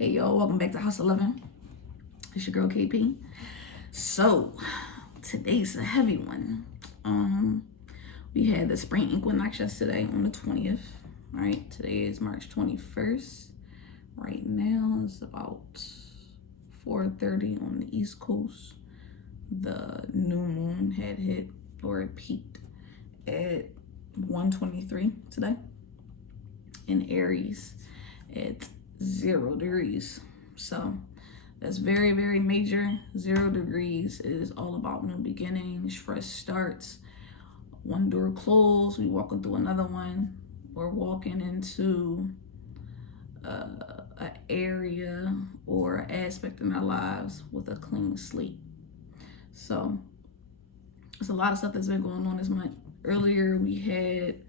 Hey y'all, welcome back to House 11. It's your girl KP. So today's a heavy one. We had the Spring Equinox yesterday on the 20th. Right, today is March 21st. Right now it's about 4:30 on the East Coast. The new moon had hit, or it peaked at 1:23 today in Aries at 0 degrees. So that's very, very major. 0 degrees is all about new beginnings, fresh starts. One door closed, we walking through another one. We're walking into an area or aspect in our lives with a clean slate. So there's a lot of stuff that's been going on this month. Earlier we had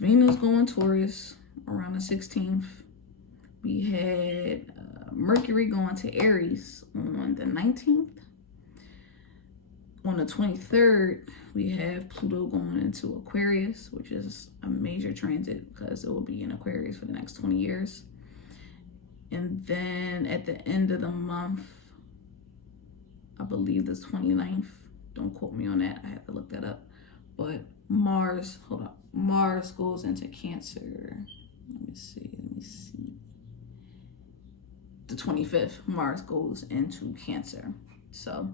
Venus going Taurus around the 16th. We had Mercury going to Aries on the 19th. On the 23rd, we have Pluto going into Aquarius, which is a major transit because it will be in Aquarius for the next 20 years. And then at the end of the month, I believe the 29th, don't quote me on that, I have to look that up. But Mars goes into Cancer. Let me see. The 25th, Mars goes into Cancer. So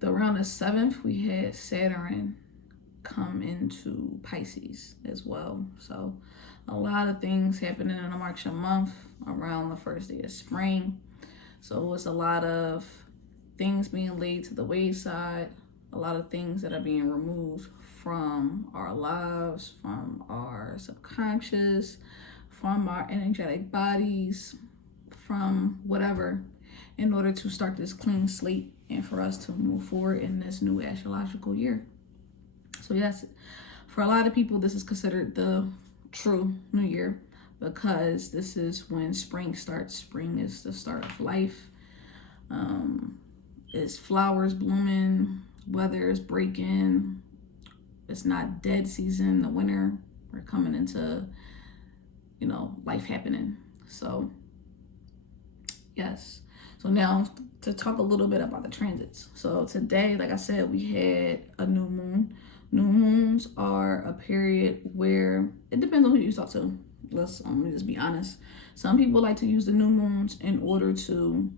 around the 7th, we had Saturn come into Pisces as well. So a lot of things happening in the March month around the first day of spring. So it's a lot of things being laid to the wayside, a lot of things that are being removed from our lives, from our subconscious, from our energetic bodies, from whatever, in order to start this clean slate and for us to move forward in this new astrological year. So yes, for a lot of people, this is considered the true new year because this is when spring starts. Spring is the start of life. It's flowers blooming, weather is breaking. It's not dead season, the winter. We're coming into, life happening. So yes. So now to talk a little bit about the transits. So today, like I said, we had a new moon. New moons are a period where it depends on who you talk to. Let me just be honest. Some people like to use the new moons in order to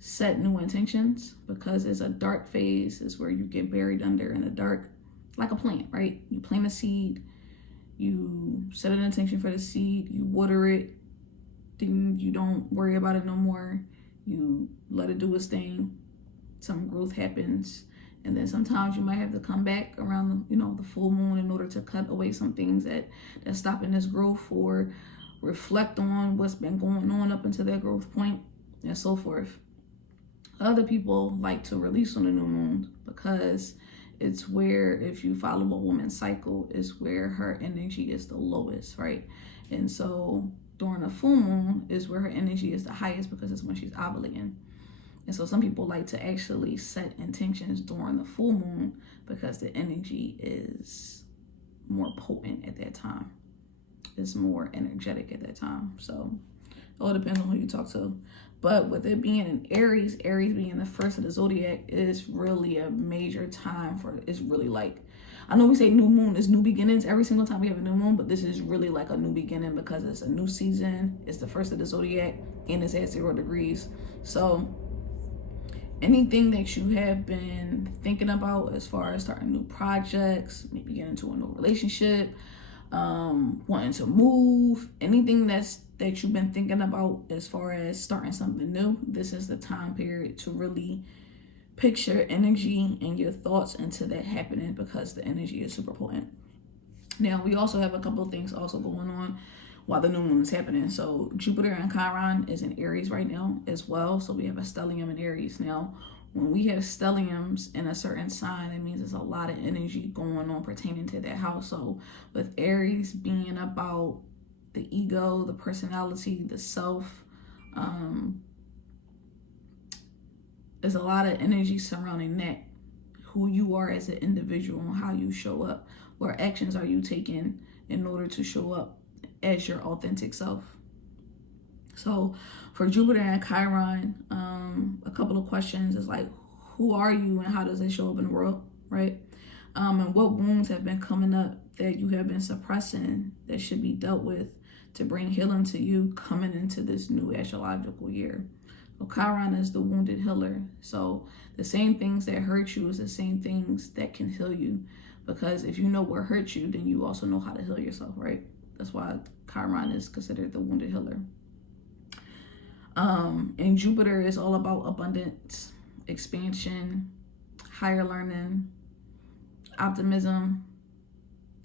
set new intentions because it's a dark phase. It's where you get buried under in the dark, like a plant, right? You plant a seed, you set an intention for the seed, you water it, then you don't worry about it no more. You let it do its thing. Some growth happens. And then sometimes you might have to come back around, the full moon in order to cut away some things that's stopping this growth, or reflect on what's been going on up until that growth point and so forth. Other people like to release on the new moon because it's where, if you follow a woman's cycle, is where her energy is the lowest, right? And so during a full moon is where her energy is the highest because it's when she's ovulating. And so some people like to actually set intentions during the full moon because the energy is more potent at that time. It's more energetic at that time. So it all depends on who you talk to. But with it being in Aries being the first of the zodiac, is really a major time for, it's really like, I know we say new moon is new beginnings every single time we have a new moon, but this is really like a new beginning because it's a new season. It's the first of the zodiac and it's at 0 degrees. So anything that you have been thinking about as far as starting new projects, maybe getting into a new relationship, wanting to move, anything that you've been thinking about as far as starting something new, this is the time period to really picture energy and your thoughts into that happening because the energy is super potent. Now, we also have a couple of things also going on while the new moon is happening. So Jupiter and Chiron is in Aries right now as well. So we have a stellium in Aries. Now, when we have stelliums in a certain sign, it means there's a lot of energy going on pertaining to that house. So with Aries being about the ego, the personality, the self, there's a lot of energy surrounding that. Who you are as an individual and how you show up. What actions are you taking in order to show up as your authentic self. So for Jupiter and Chiron, a couple of questions is like, who are you and how does it show up in the world, right? And what wounds have been coming up that you have been suppressing that should be dealt with to bring healing to you coming into this new astrological year. So Chiron is the wounded healer. So the same things that hurt you is the same things that can heal you. Because if you know what hurt you, then you also know how to heal yourself, right? That's why Chiron is considered the wounded healer. And Jupiter is all about abundance, expansion, higher learning, optimism,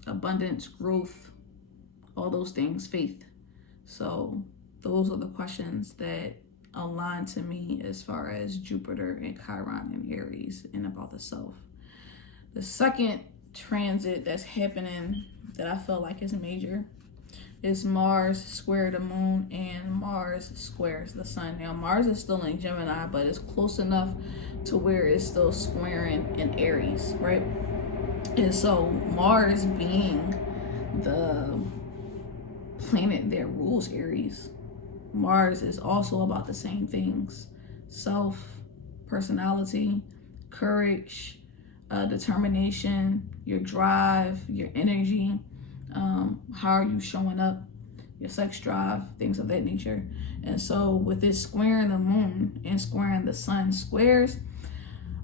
abundance, growth, all those things, faith. So those are the questions that align to me as far as Jupiter and Chiron and Aries and about the self. The second transit that's happening that I feel like is major is Mars square the moon and Mars squares the sun. Now Mars is still in Gemini, but it's close enough to where it's still squaring in Aries, right? And so Mars being the planet that rules Aries, Mars is also about the same things: self, personality, courage, determination, your drive, your energy, how are you showing up, your sex drive, things of that nature. And so with this squaring the moon and squaring the sun, squares,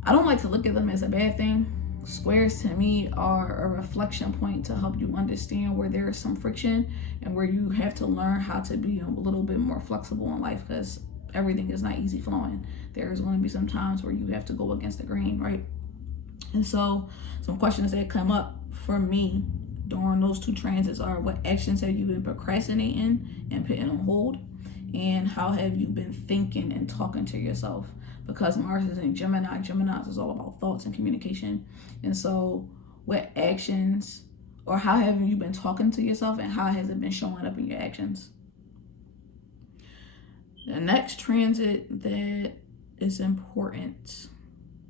I don't like to look at them as a bad thing. Squares to me are a reflection point to help you understand where there is some friction and where you have to learn how to be a little bit more flexible in life, because everything is not easy flowing. There is going to be some times where you have to go against the grain, right? And so some questions that come up for me during those two transits are: what actions have you been procrastinating and putting on hold? And how have you been thinking and talking to yourself? Because Mars is in Gemini. Gemini is all about thoughts and communication. And so what actions, or how have you been talking to yourself, and how has it been showing up in your actions? The next transit that is important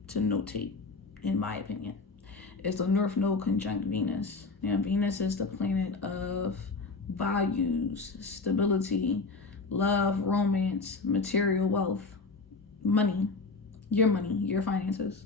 to notate, in my opinion, is the North Node conjunct Venus. Now, Venus is the planet of values, stability, love, romance, material wealth, money, your finances.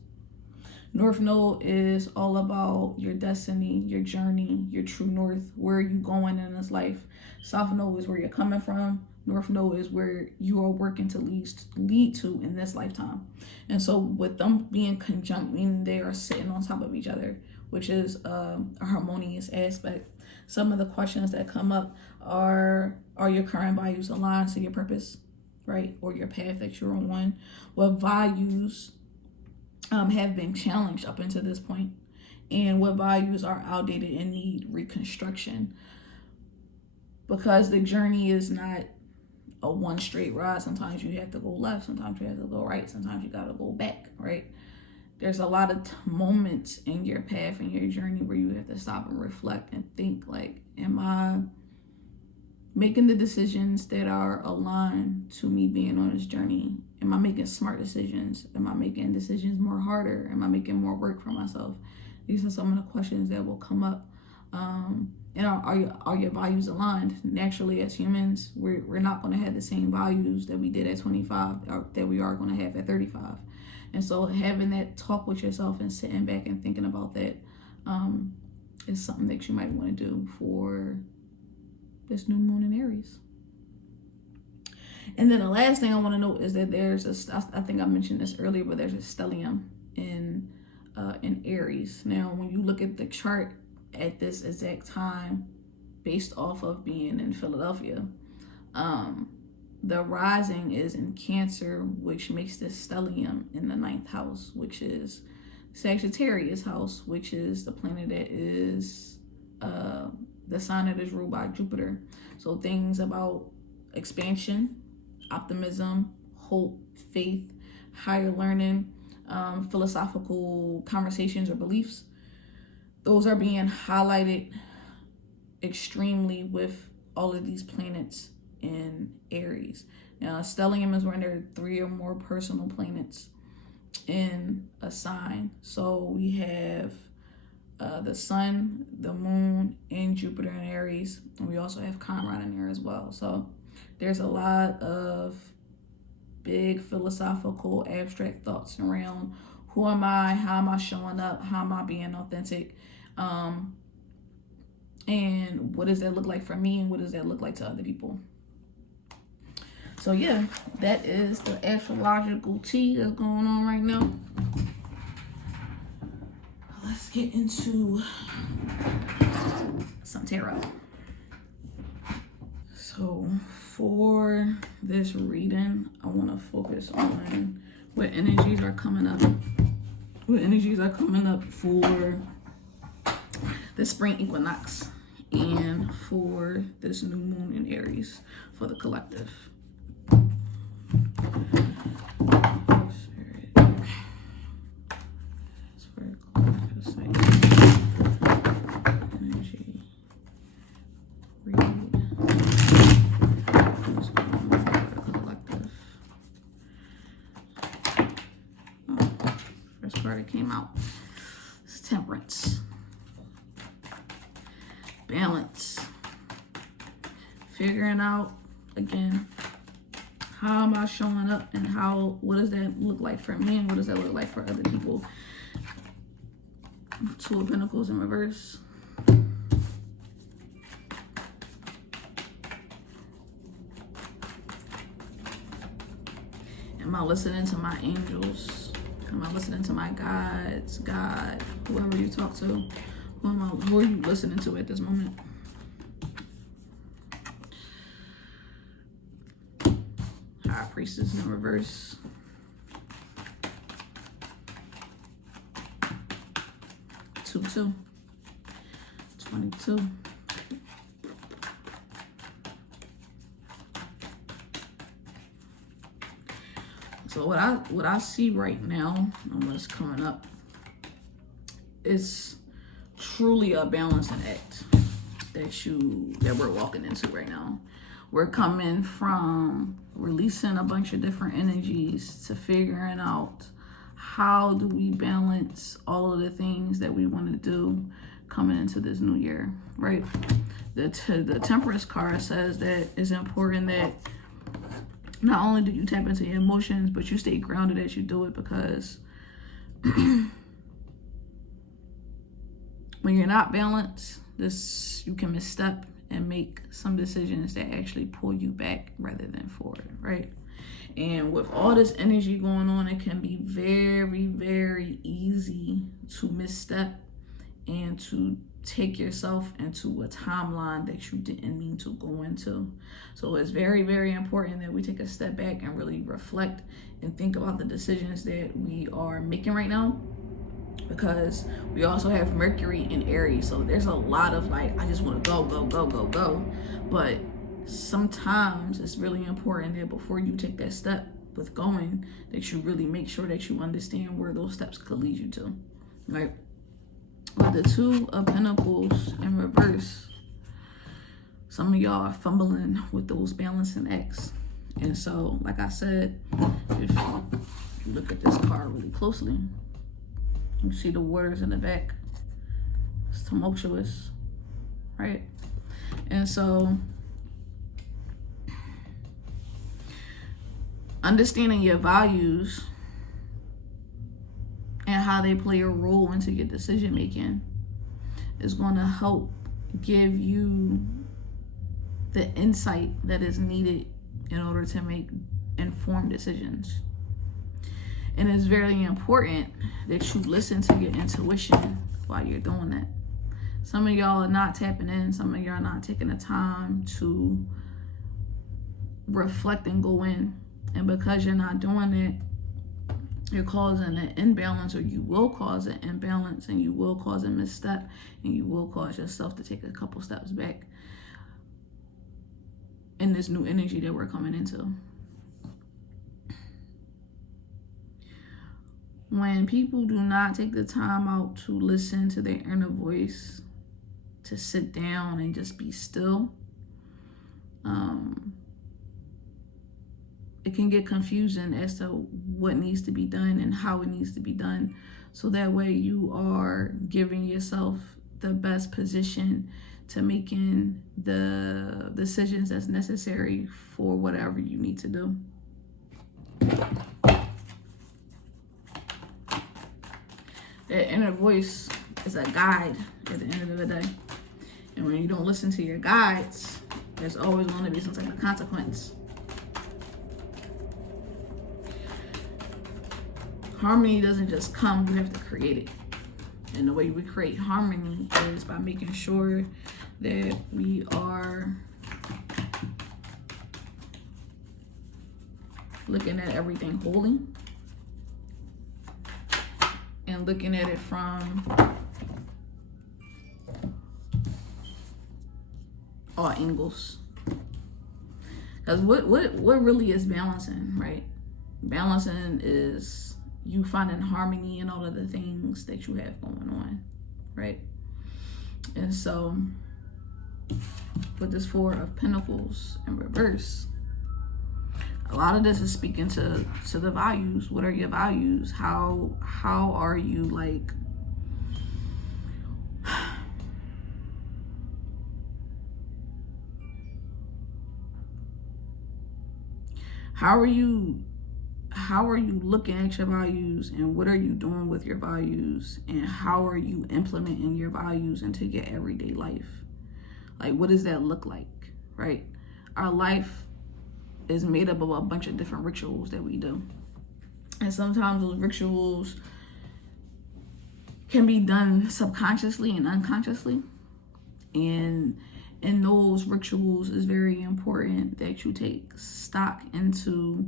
North Node is all about your destiny, your journey, your true north. Where are you going in this life? South Node is where you're coming from. North Node is where you are working to lead to in this lifetime. And so with them being conjunct, meaning they are sitting on top of each other, which is a harmonious aspect. Some of the questions that come up are your current values aligned to your purpose, right? Or your path that you're on? What values have been challenged up until this point? And what values are outdated and need reconstruction? Because the journey is not a one straight ride. Sometimes you have to go left, sometimes you have to go right, sometimes you gotta go back, right? There's a lot of moments in your path and your journey where you have to stop and reflect and think, like, am I making the decisions that are aligned to me being on this journey? Am I making smart decisions? Am I making decisions more harder? Am I making more work for myself? These are some of the questions that will come up. And are your values aligned? Naturally, as humans, we're not going to have the same values that we did at 25 or that we are going to have at 35. And so having that talk with yourself and sitting back and thinking about that is something that you might want to do for this new moon in Aries. And then the last thing I want to note is that there's I think I mentioned this earlier, but there's a stellium in Aries. Now, when you look at the chart at this exact time, based off of being in Philadelphia, the rising is in Cancer, which makes this stellium in the 9th house, which is Sagittarius house, which is the planet that is the sign that is ruled by Jupiter. So things about expansion, optimism, hope, faith, higher learning, philosophical conversations or beliefs, those are being highlighted extremely with all of these planets in Aries. Now, stellium is when there are 3 or more personal planets in a sign. So we have the sun, the moon, and Jupiter in Aries. And we also have Chiron in there as well. So there's a lot of big philosophical abstract thoughts around who am I, how am I showing up, how am I being authentic, and what does that look like for me, and what does that look like to other people. So yeah, that is the astrological tea that's going on right now. Let's get into some tarot. So for this reading, I want to focus on what energies are coming up. What energies are coming up for the Spring Equinox and for this new moon in Aries for the collective. Came out. It's temperance, balance, figuring out again, how am I showing up, and what does that look like for me, and what does that look like for other people. Two of Pentacles in reverse. Am I listening to my angels? Am I listening to my guides, God, whoever you talk to? Who are you listening to at this moment? High Priestess in reverse. 2-2. 22. So what I see right now, and what's coming up, is truly a balancing act that we're walking into right now. We're coming from releasing a bunch of different energies to figuring out how do we balance all of the things that we want to do coming into this new year, right? The Temperance card says that it's important that not only do you tap into your emotions, but you stay grounded as you do it, because when you're not balanced, you can misstep and make some decisions that actually pull you back rather than forward, right? And with all this energy going on, it can be very, very easy to misstep and to take yourself into a timeline that you didn't mean to go into. So it's very, very important that we take a step back and really reflect and think about the decisions that we are making right now, because we also have Mercury in Aries. So there's a lot of like, I just want to go. But sometimes it's really important that before you take that step with going, that you really make sure that you understand where those steps could lead you to, right? With the Two of Pentacles in reverse, some of y'all are fumbling with those balancing acts. And so, like I said, if you look at this card really closely, you see the waters in the back. It's tumultuous, right? And so, understanding your values and how they play a role into your decision making is going to help give you the insight that is needed in order to make informed decisions. And it's very important that you listen to your intuition while you're doing that. Some of y'all are not tapping in. Some of y'all are not taking the time to reflect and go in. And because you're not doing it, you're causing an imbalance, or you will cause an imbalance, and you will cause a misstep, and you will cause yourself to take a couple steps back in this new energy that we're coming into. When people do not take the time out to listen to their inner voice, to sit down and just be still, it can get confusing as to what needs to be done and how it needs to be done. So that way you are giving yourself the best position to making the decisions that's necessary for whatever you need to do. That inner voice is a guide at the end of the day. And when you don't listen to your guides, there's always going to be some type of consequence. Harmony doesn't just come, you have to create it. And the way we create harmony is by making sure that we are looking at everything wholly and looking at it from all angles. Because what really is balancing, right? Balancing is you finding harmony in all of the things that you have going on, right? And so with this Four of Pentacles in reverse, a lot of this is speaking to the values. What are your values? How are you, like, how are you looking at your values, and what are you doing with your values, and how are you implementing your values into your everyday life? Like, what does that look like, right? Our life is made up of a bunch of different rituals that we do. And sometimes those rituals can be done subconsciously and unconsciously. And in those rituals, it's very important that you take stock into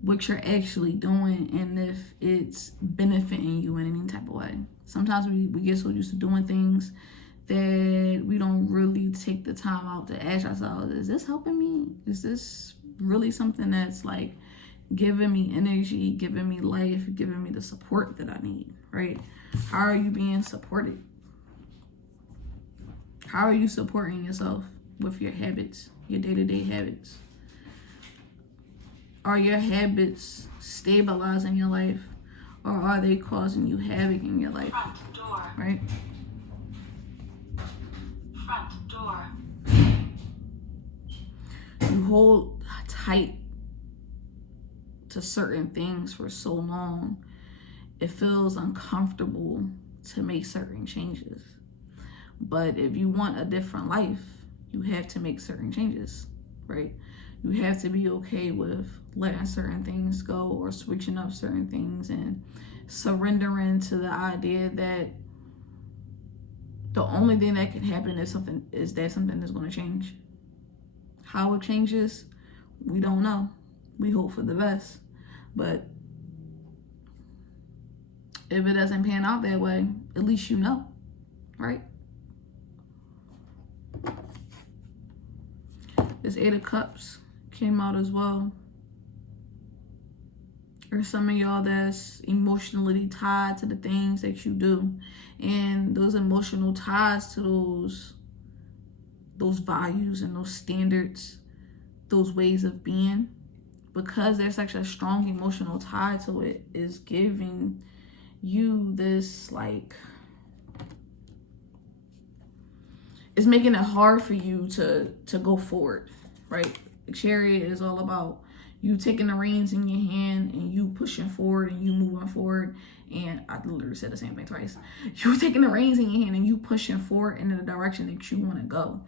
what you're actually doing and if it's benefiting you in any type of way. Sometimes we get so used to doing things that we don't really take the time out to ask ourselves, is this helping me? Is this really something that's like giving me energy, giving me life, giving me the support that I need, right? How are you being supported? How are you supporting yourself with your habits, your day-to-day habits? Are your habits stabilizing your life, or are they causing you havoc in your life? Front door. Right? Front door. You hold tight to certain things for so long, it feels uncomfortable to make certain changes. But if you want a different life, you have to make certain changes, right? You have to be okay with letting certain things go or switching up certain things and surrendering to the idea that the only thing that can happen is something is going to change. How it changes, we don't know. We hope for the best. But if it doesn't pan out that way, at least you know, right? This Eight of Cups came out as well. Or some of y'all that's emotionally tied to the things that you do. And those emotional ties to those values and those standards, those ways of being, because there's such a strong emotional tie to it, is giving you this, like, it's making it hard for you to go forward, right? The Chariot is all about you taking the reins in your hand and you pushing forward and you moving forward. And I literally said the same thing twice. You taking the reins in your hand and you pushing forward in the direction that you want to go.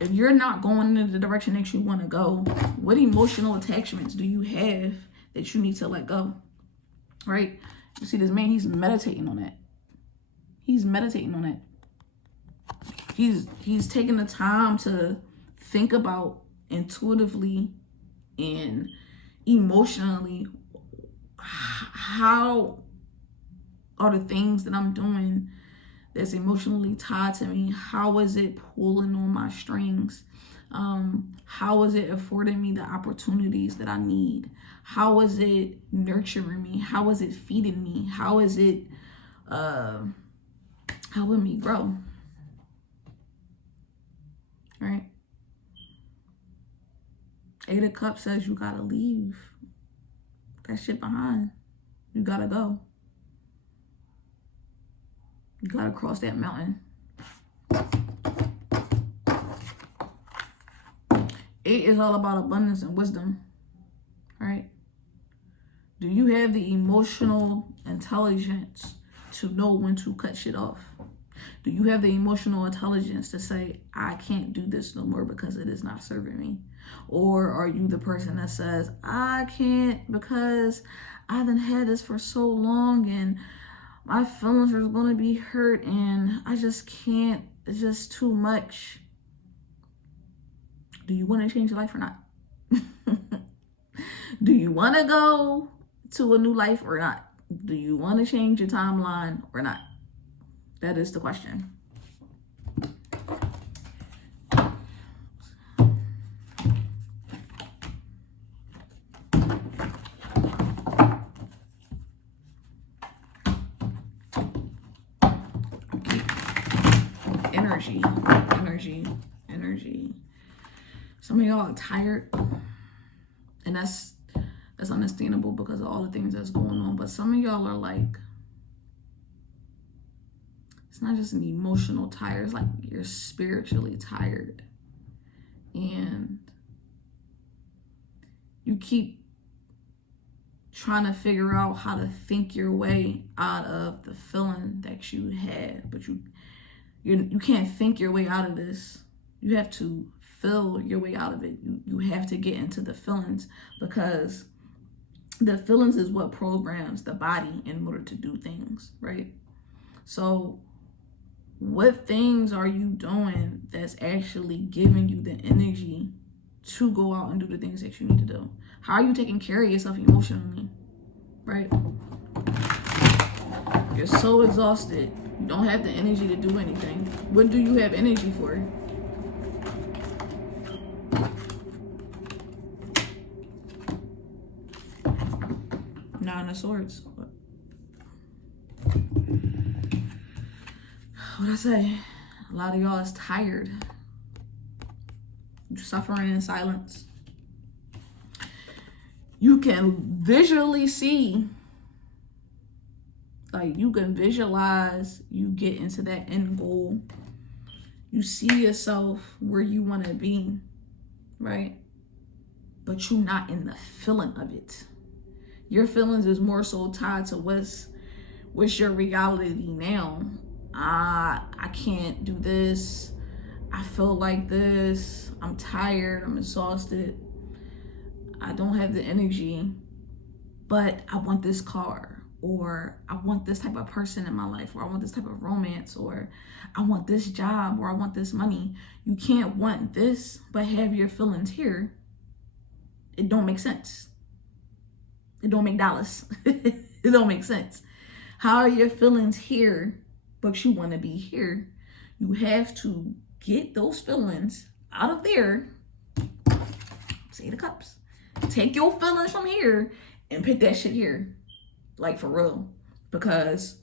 If you're not going in the direction that you want to go, what emotional attachments do you have that you need to let go, right? You see this man, he's meditating on that. He's meditating on that. He's taking the time to think about intuitively and emotionally, how are the things that I'm doing that's emotionally tied to me, how is it pulling on my strings? How is it affording me the opportunities that I need? How is it nurturing me? How is it feeding me? How is it helping me grow? Right? Eight of Cups says you gotta leave that shit behind. You gotta go. You gotta cross that mountain. 8 is all about abundance and wisdom, right? Do you have the emotional intelligence to know when to cut shit off? Do you have the emotional intelligence to say, I can't do this no more because it is not serving me? Or are you the person that says, I can't because I done had this for so long and my feelings are going to be hurt and I just can't, it's just too much. Do you want to change your life or not? Do you want to go to a new life or not? Do you want to change your timeline or not? That is the question. Energy. Some of y'all are tired, and that's understandable because of all the things that's going on. But some of y'all are like, it's not just an emotional tired, it's like you're spiritually tired. And you keep trying to figure out how to think your way out of the feeling that you had, but you can't think your way out of this. You have to feel your way out of it. You have to get into the feelings, because the feelings is what programs the body in order to do things, right? So what things are you doing that's actually giving you the energy to go out and do the things that you need to do? How are you taking care of yourself emotionally, right? You're so exhausted. You don't have the energy to do anything. What do you have energy for? Nine of Swords. What I say? A lot of y'all is tired. You're suffering in silence. You can visually see, like you can visualize you get into that end goal. You see yourself where you want to be, right? But you're not in the feeling of it. Your feelings is more so tied to what's your reality now. I can't do this. I feel like this. I'm tired. I'm exhausted. I don't have the energy, but I want this car, or I want this type of person in my life, or I want this type of romance, or I want this job, or I want this money. You can't want this, but have your feelings here. It don't make sense. It don't make dollars. It don't make sense. How are your feelings here, but you want to be here? You have to get those feelings out of there. Say the cups. Take your feelings from here and put that shit here. Like for real. Because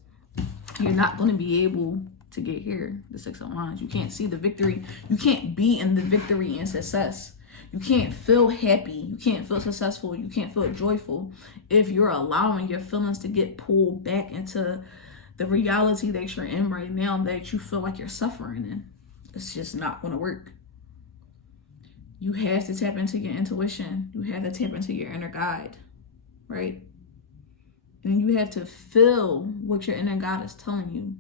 you're not going to be able to get here. The Six of Wands. You can't see the victory. You can't be in the victory and success. You can't feel happy. You can't feel successful. You can't feel joyful if you're allowing your feelings to get pulled back into the reality that you're in right now, that you feel like you're suffering in. It's just not going to work. You have to tap into your intuition. You have to tap into your inner guide, right? And you have to feel what your inner guide is telling you.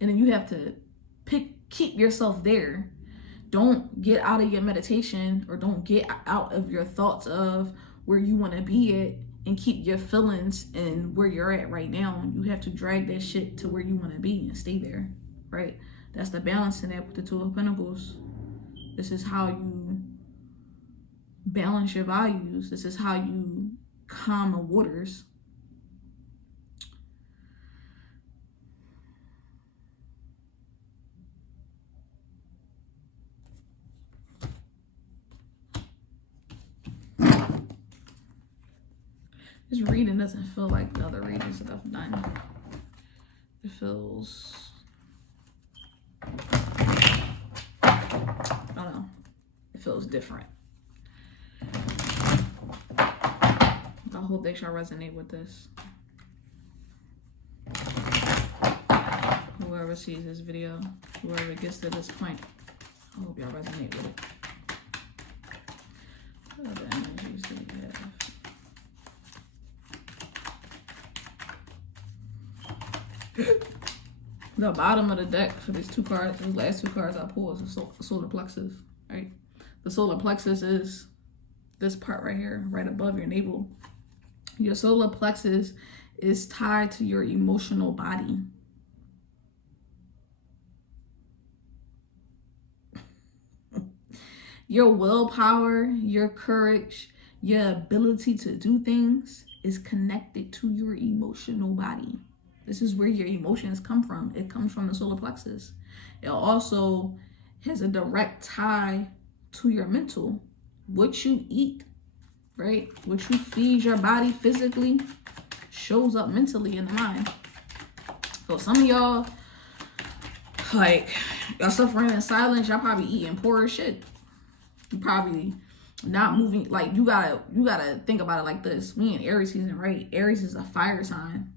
And then you have to keep yourself there. Don't get out of your meditation, or don't get out of your thoughts of where you want to be at, and keep your feelings and where you're at right now. You have to drag that shit to where you want to be and stay there, right? That's the balance in that with the Two of Pentacles. This is how you balance your values. This is how you calm the waters. This reading doesn't feel like the other readings that I've done. It feels, I don't know, it feels different. I hope they shall resonate with this. whoever sees this video, whoever gets to this point. I hope y'all resonate with it. What other energies do we have? The bottom of the deck for these two cards, these last two cards I pulled, is the solar plexus, right? The solar plexus is this part right here, right above your navel. Your solar plexus is tied to your emotional body. Your willpower, your courage, your ability to do things is connected to your emotional body. This is where your emotions come from. It comes from the solar plexus. It also has a direct tie to your mental. What you eat, right? What you feed your body physically shows up mentally in the mind. So some of y'all, like, y'all suffering in silence, y'all probably eating poor as shit. You probably not moving. Like, you gotta think about it like this. We in Aries season, right? Aries is a fire sign.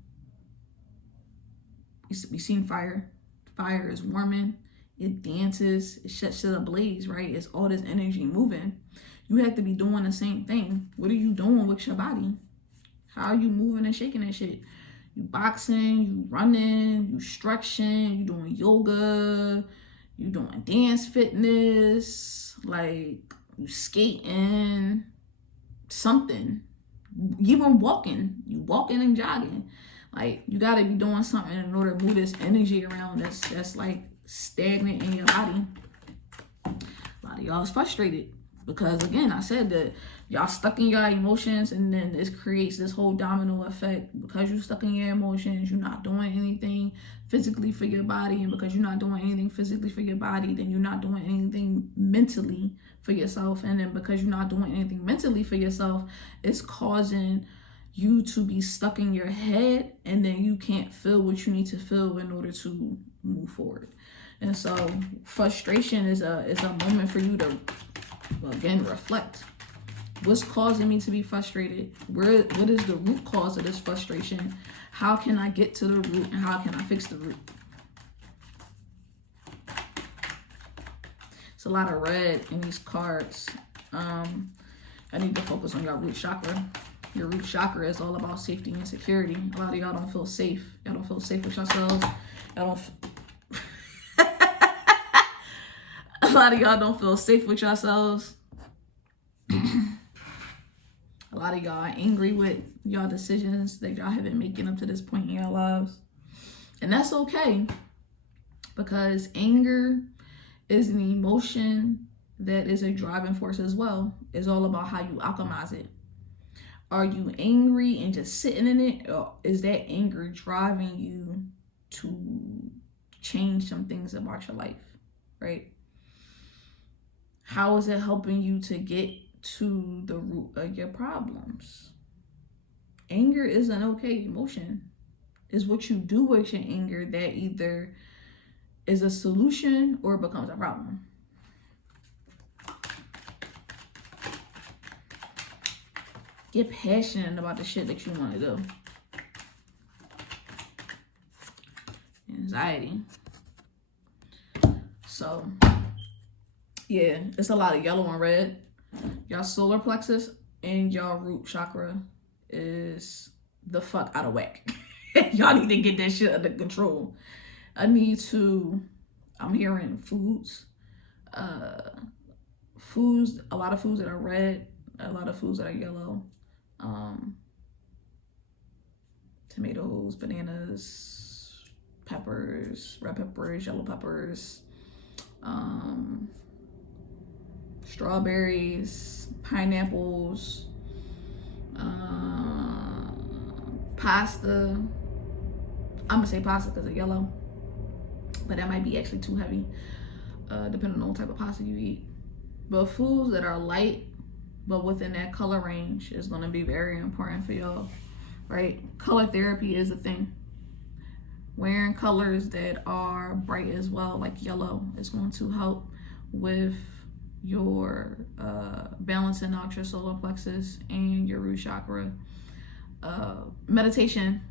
We seen fire. Fire is warming. It dances. It sets shit ablaze, right? It's all this energy moving. You have to be doing the same thing. What are you doing with your body? How are you moving and shaking that shit? You boxing, you running, you stretching, you doing yoga, you doing dance fitness, like you skating, something. Even walking. You walking and jogging. Like, you gotta be doing something in order to move this energy around that's like stagnant in your body. A lot of y'all is frustrated because, again, I said that y'all stuck in your emotions, and then this creates this whole domino effect. Because you're stuck in your emotions, you're not doing anything physically for your body, and because you're not doing anything physically for your body, then you're not doing anything mentally for yourself, and then because you're not doing anything mentally for yourself, it's causing you to be stuck in your head, and then you can't feel what you need to feel in order to move forward. And so frustration is a moment for you to, again, reflect. What's causing me to be frustrated? What is the root cause of this frustration? How can I get to the root, and how can I fix the root? It's a lot of red in these cards. I need to focus on your root chakra. Your root chakra is all about safety and security. A lot of y'all don't feel safe. Y'all don't feel safe with yourselves. A lot of y'all don't feel safe with yourselves. A lot of y'all are angry with y'all decisions that y'all have been making up to this point in your lives. And that's okay, because anger is an emotion that is a driving force as well. It's all about how you alchemize it. Are you angry and just sitting in it, or is that anger driving you to change some things about your life, right? How is it helping you to get to the root of your problems? Anger is an okay emotion. It's what you do with your anger that either is a solution or becomes a problem. Get passionate about the shit that you want to do. Anxiety. So, yeah, it's a lot of yellow and red. Y'all solar plexus and y'all root chakra is the fuck out of whack. Y'all need to get that shit under control. I'm hearing foods. Foods, a lot of foods that are red, a lot of foods that are yellow. Tomatoes, bananas, peppers, red peppers, yellow peppers, strawberries, pineapples, pasta. I'm gonna say pasta because it's yellow, but that might be actually too heavy, depending on what type of pasta you eat. But foods that are light but within that color range is going to be very important for y'all, right? Color therapy is a thing. Wearing colors that are bright as well, like yellow, is going to help with your balancing out your solar plexus and your root chakra. Meditation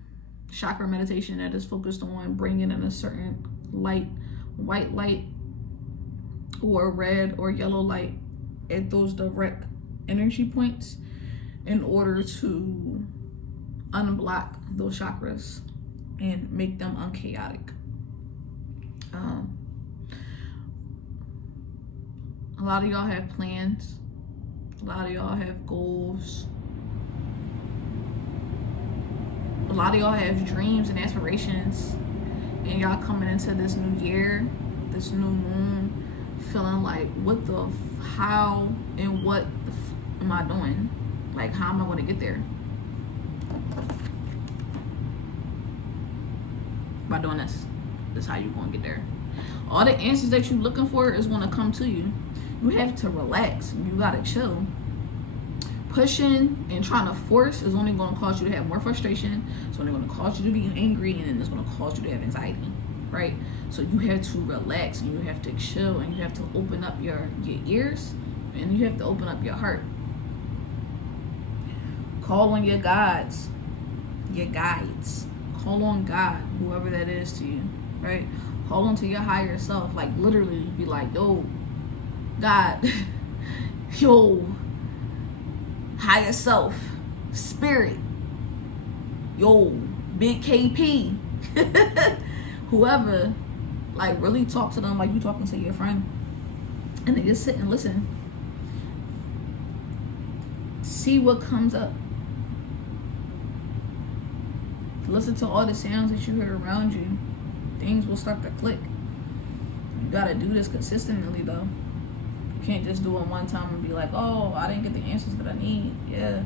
chakra meditation that is focused on bringing in a certain light, white light or red or yellow light at those direct energy points in order to unblock those chakras and make them unchaotic. A lot of y'all have plans. A lot of y'all have goals. A lot of y'all have dreams and aspirations. And y'all coming into this new year, this new moon, feeling like, how and what am I doing? Like, how am I going to get there? By doing this. This is how you're going to get there. All the answers that you're looking for is going to come to you. You have to relax. You got to chill. Pushing and trying to force is only going to cause you to have more frustration. It's only going to cause you to be angry, and then it's going to cause you to have anxiety, right? So you have to relax, and you have to chill, and you have to open up your ears, and you have to open up your heart. Call on your guides. Call on God, whoever that is to you, right? Call on to your higher self. Like, literally be like, yo, God, yo, higher self, spirit, yo, big KP, whoever. Like, really talk to them like you talking to your friend, and then just sit and listen. See what comes up. Listen to all the sounds that you hear around you. Things will start to click. You gotta do this consistently, though. You can't just do it one time and be like, oh, I didn't get the answers that I need. Yeah.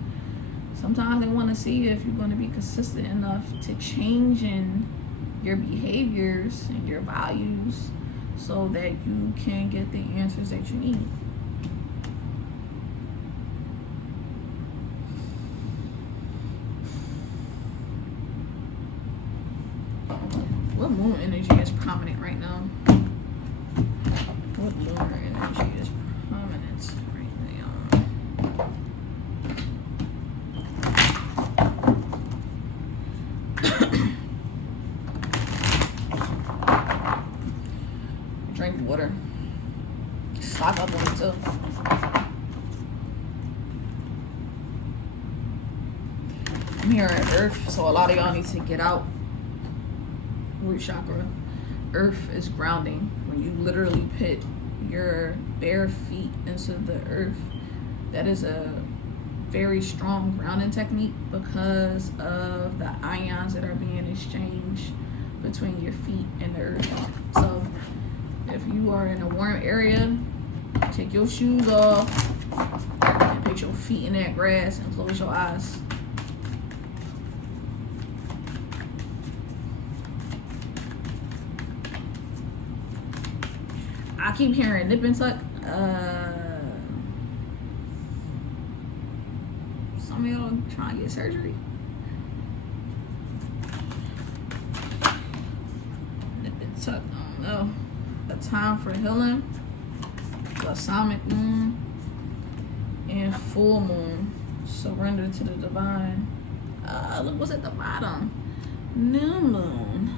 Sometimes they want to see if you're going to be consistent enough to change in your behaviors and your values so that you can get the answers that you need. What moon energy is prominent right now? What lunar energy is prominent right now? Drink water. Stock up on it too. I'm here at Earth, so a lot of y'all need to get out. Root chakra. Earth is grounding. When you literally put your bare feet into the earth, that is a very strong grounding technique because of the ions that are being exchanged between your feet and the earth. So if you are in a warm area, take your shoes off and put your feet in that grass and close your eyes. I keep hearing nip and tuck. Some of y'all trying to get surgery. Nip and tuck, I don't know. A time for healing. Balsamic moon. And full moon. Surrender to the divine. Look what's at the bottom. New moon.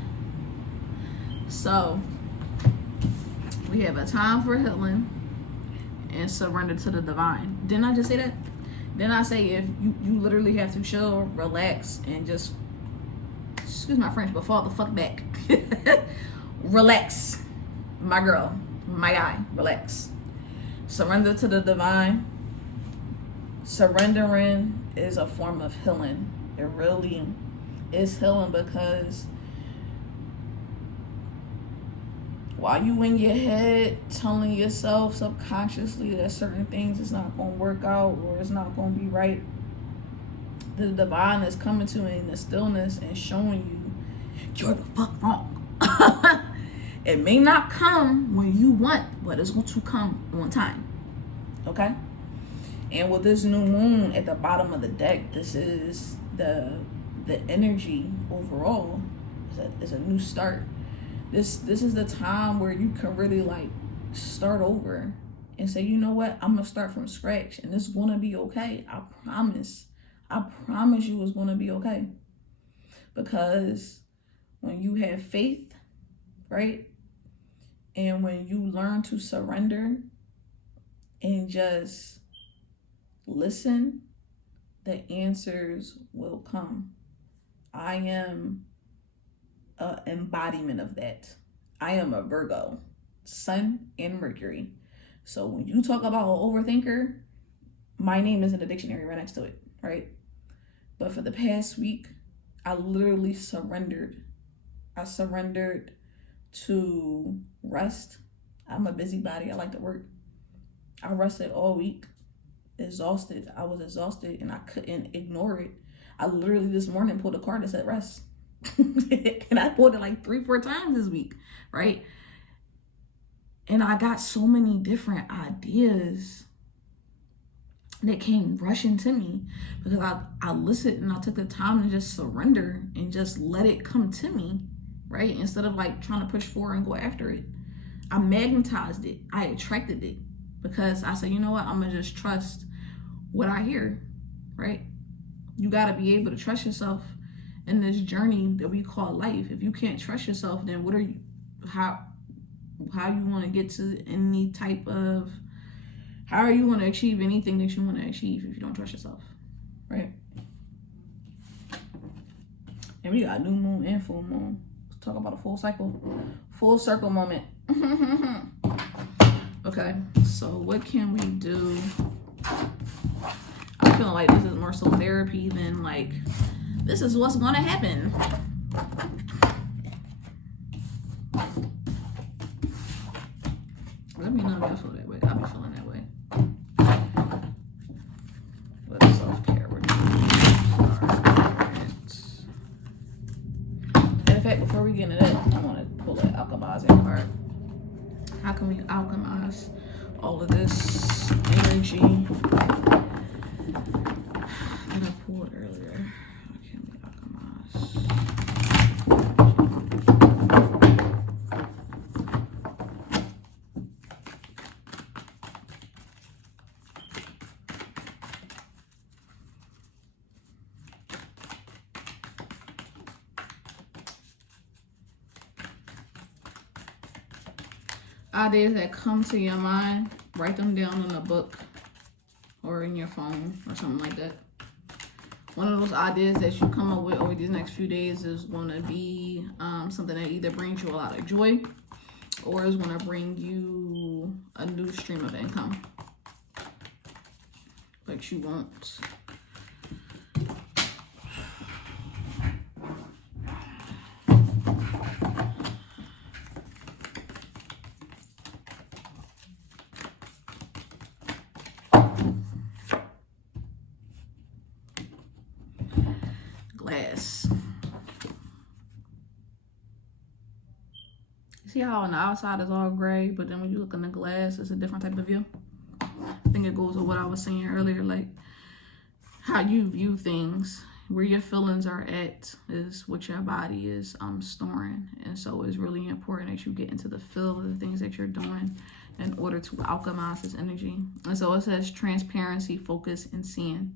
So we have a time for healing and surrender to the divine. Didn't I just say that? Didn't I say if you literally have to chill, relax, and just, excuse my French, but fall the fuck back. Relax. My girl, my guy, relax. Surrender to the divine. Surrendering is a form of healing. It really is healing because while you in your head telling yourself subconsciously that certain things is not going to work out or it's not going to be right, the divine is coming to you in the stillness and showing you you're the fuck wrong. It may not come when you want, but it's going to come on time. Okay? And with this new moon at the bottom of the deck, this is the energy overall. It's a new start. This is the time where you can really like start over and say, you know what, I'm gonna start from scratch and it's gonna be okay. I promise you it's gonna be okay. Because when you have faith, right? And when you learn to surrender and just listen, the answers will come. I am an embodiment of that. I am a Virgo, Sun and Mercury. So when you talk about an overthinker, my name is in the dictionary right next to it, right? But for the past week, I literally surrendered. I surrendered to rest. I'm a busybody. I like to work. I rested all week, exhausted. I was exhausted and I couldn't ignore it. I literally this morning pulled a card that said rest. And I pulled it like 3-4 times this week, right? And I got so many different ideas that came rushing to me because I listened and I took the time to just surrender and just let it come to me, right? Instead of like trying to push forward and go after it. I magnetized it. I attracted it because I said, you know what? I'm going to just trust what I hear, right? You got to be able to trust yourself in this journey that we call life. If you can't trust yourself, then what are you, how you want to get to any type of, how are you going to achieve anything that you want to achieve if you don't trust yourself, right? And we got new moon and full moon. Let's talk about a full circle moment. Okay, so what can we do? I'm feeling like this is more so therapy than like, this is what's going to happen. Let me know if I feel that way. I'll be feeling that way. But self-care, we're in fact, before we get into that, I want to pull an alchemizing card. How can we alchemize all of this energy that I pulled earlier? How can we alchemize? Ideas that come to your mind, write them down in a book or in your phone or something like that. One of those ideas that you come up with over these next few days is going to be something that either brings you a lot of joy or is going to bring you a new stream of income. Like you won't. Glass. See how on the outside is all gray, but then when you look in the glass, it's a different type of view. I think it goes with what I was saying earlier, like how you view things. Where your feelings are at is what your body is storing. And so it's really important that you get into the feel of the things that you're doing in order to alchemize this energy. And so it says transparency, focus, and seeing.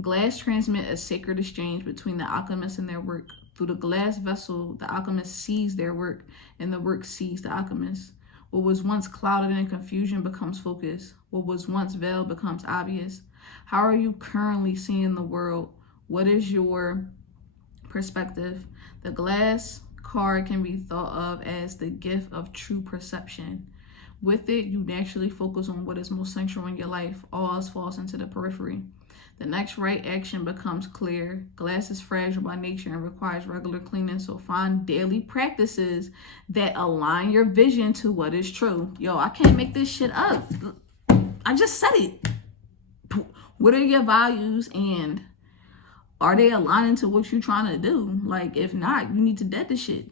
Glass transmit a sacred exchange between the alchemist and their work. Through the glass vessel, the alchemist sees their work, and the work sees the alchemist. What was once clouded in confusion becomes focus. What was once veiled becomes obvious. How are you currently seeing the world? What is your perspective? The glass card can be thought of as the gift of true perception. With it, you naturally focus on what is most central in your life. All else falls into the periphery. The next right action becomes clear. Glass is fragile by nature and requires regular cleaning, so find daily practices that align your vision to what is true. Yo, I can't make this shit up. I just said it. What are your values and are they aligning to what you're trying to do? Like, if not, you need to dead the shit.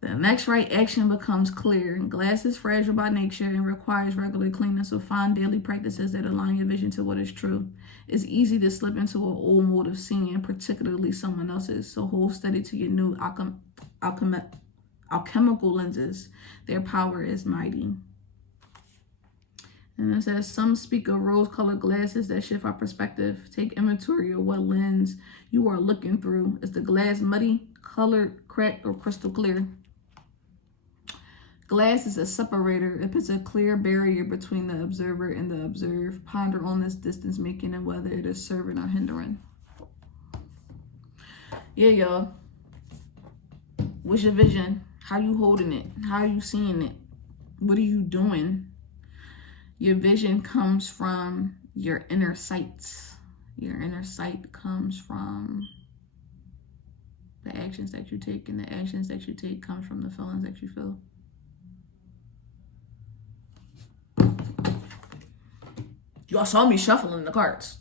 The next right action becomes clear. Glass is fragile by nature and requires regular cleaning, so find daily practices that align your vision to what is true. It's easy to slip into an old mode of seeing, particularly someone else's, so hold steady to your new alchemical lenses. Their power is mighty. And it says, some speak of rose-colored glasses that shift our perspective. Take inventory of what lens you are looking through. Is the glass muddy, colored, cracked, or crystal clear? Glass is a separator. It puts a clear barrier between the observer and the observed. Ponder on this distance making and whether it is serving or hindering. Yeah, y'all. What's your vision? How you holding it? How are you seeing it? What are you doing? Your vision comes from your inner sights. Your inner sight comes from the actions that you take, and the actions that you take comes from the feelings that you feel. Y'all saw me shuffling the cards.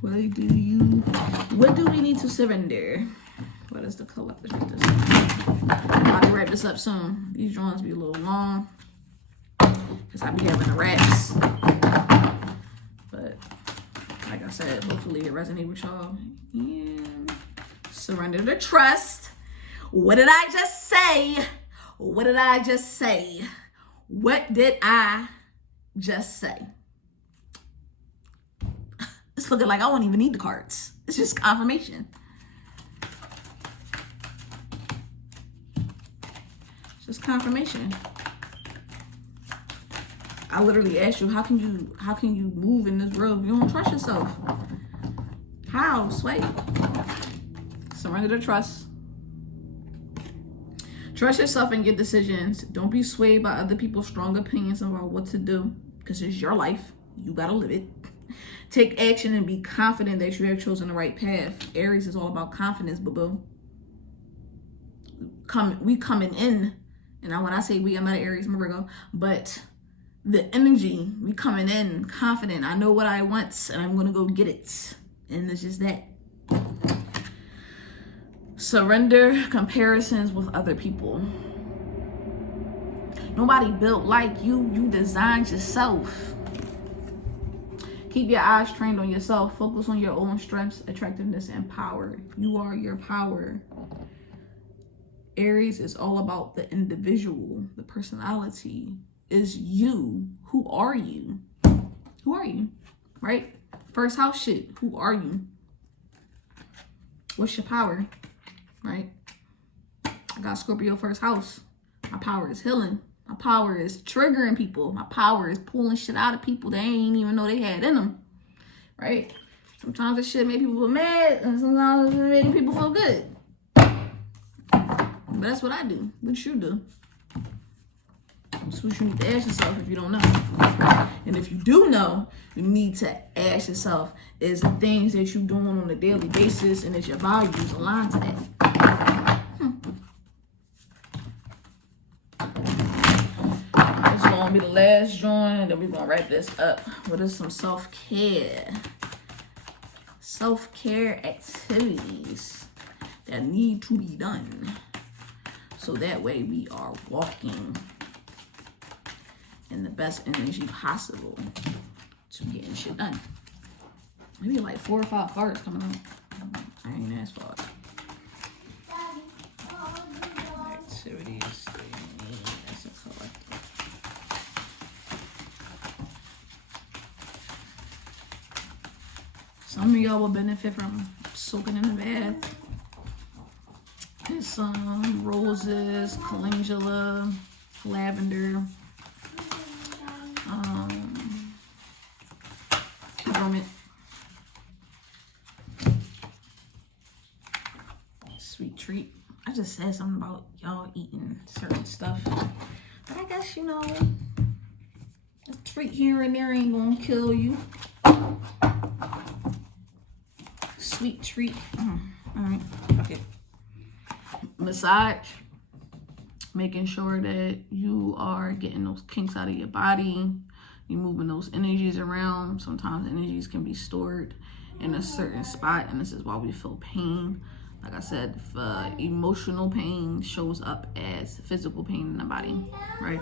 What do we need to surrender? What is the collective need to surrender? I'm about to wrap this up soon. These drawings be a little long because I be having the raps. But like I said, hopefully it resonates with y'all. And surrender to trust. What did I just say? What did I just say? What did I just say? It's looking like I won't even need the cards. It's just confirmation. It's just confirmation. I literally asked you, how can you move in this world if you don't trust yourself? How? Sway. Surrender to trust. Trust yourself and your decisions. Don't be swayed by other people's strong opinions about what to do, because it's your life. You gotta live it. Take action and be confident that you have chosen the right path. Aries is all about confidence, boo-boo. We coming in, and when I say we, I'm not an Aries, I'm a Virgo, but the energy, we coming in confident. I know what I want, and I'm gonna go get it. And it's just that. Surrender comparisons with other people. Nobody built like you. You designed yourself. Keep your eyes trained on yourself. Focus on your own strengths, attractiveness, and power. You are your power. Aries is all about the individual. The personality is you. Who are you? Who are you? Right? First house shit. Who are you? What's your power? Right? I got Scorpio first house. My power is healing. My power is triggering people. My power is pulling shit out of people they ain't even know they had in them. Right? Sometimes this shit make people feel mad, and sometimes it make people feel good. But that's what I do. What you do? That's what you need to ask yourself if you don't know. And if you do know, you need to ask yourself, is the things that you're doing on a daily basis and is your values aligned to that? This is going to be the last drawing, and then we're going to wrap this up. What is some self-care? Self-care activities that need to be done. So that way we are walking in the best energy possible to getting shit done. Maybe like 4 or 5 cards coming out. I ain't asked for it. Activities they need as a collective. Some of y'all will benefit from soaking in the bath. There's some roses, calendula, lavender, peppermint, sweet treat. I just said something about y'all eating certain stuff, but I guess, you know, a treat here and there ain't gonna kill you. Sweet treat. All right, okay. Massage, making sure that you are getting those kinks out of your body. You're moving those energies around. Sometimes energies can be stored in a certain spot, and this is why we feel pain. Like I said, emotional pain shows up as physical pain in the body, right?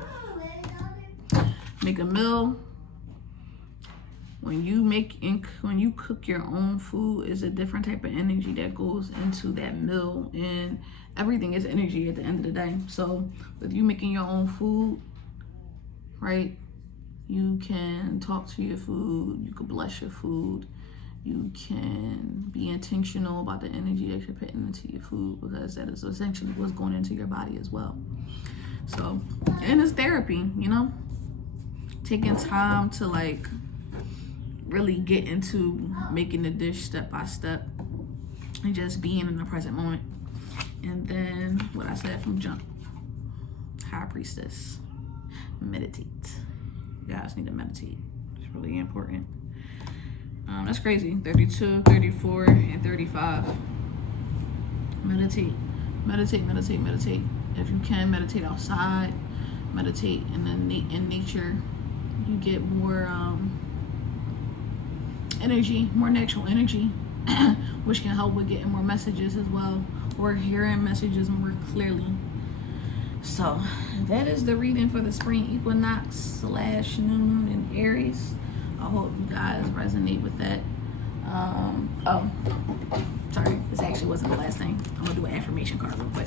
Make a meal. When you cook your own food, is a different type of energy that goes into that meal, and everything is energy at the end of the day. So with you making your own food, right? You can talk to your food. You can bless your food. You can be intentional about the energy that you're putting into your food, because that is essentially what's going into your body as well. So, and it's therapy, you know? Taking time to like really get into making the dish step by step and just being in the present moment. And then what I said from jump, High Priestess, meditate. You guys need to meditate. It's really important. That's crazy. 32, 34, and 35. Meditate. Meditate, meditate, meditate. If you can, meditate outside. Meditate in nature. You get more energy, more natural energy, which can help with getting more messages as well, or hearing messages more clearly. So that is the reading for the spring equinox / new moon in Aries. I hope you guys resonate with that. Oh, sorry, this actually wasn't the last thing. I'm gonna do an affirmation card real quick.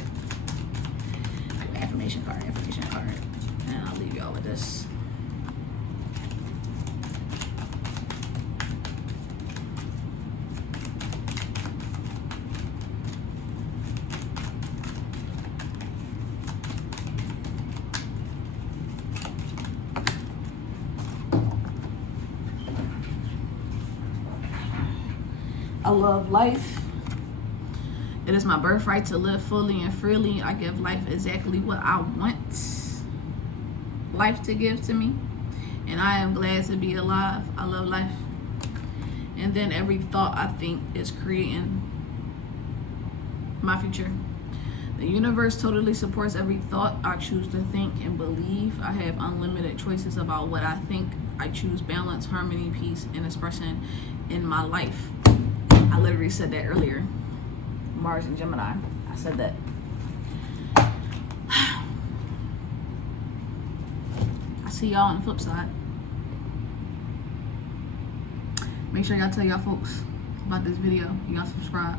Affirmation card, and I'll leave y'all with this. I love life. It is my birthright to live fully and freely. I give life exactly what I want life to give to me. And I am glad to be alive. I love life. And then every thought I think is creating my future. The universe totally supports every thought I choose to think and believe. I have unlimited choices about what I think. I choose balance, harmony, peace, and expression in my life. I literally said that earlier. Mars and Gemini. I said that. I see y'all on the flip side. Make sure y'all tell y'all folks about this video. Y'all subscribe.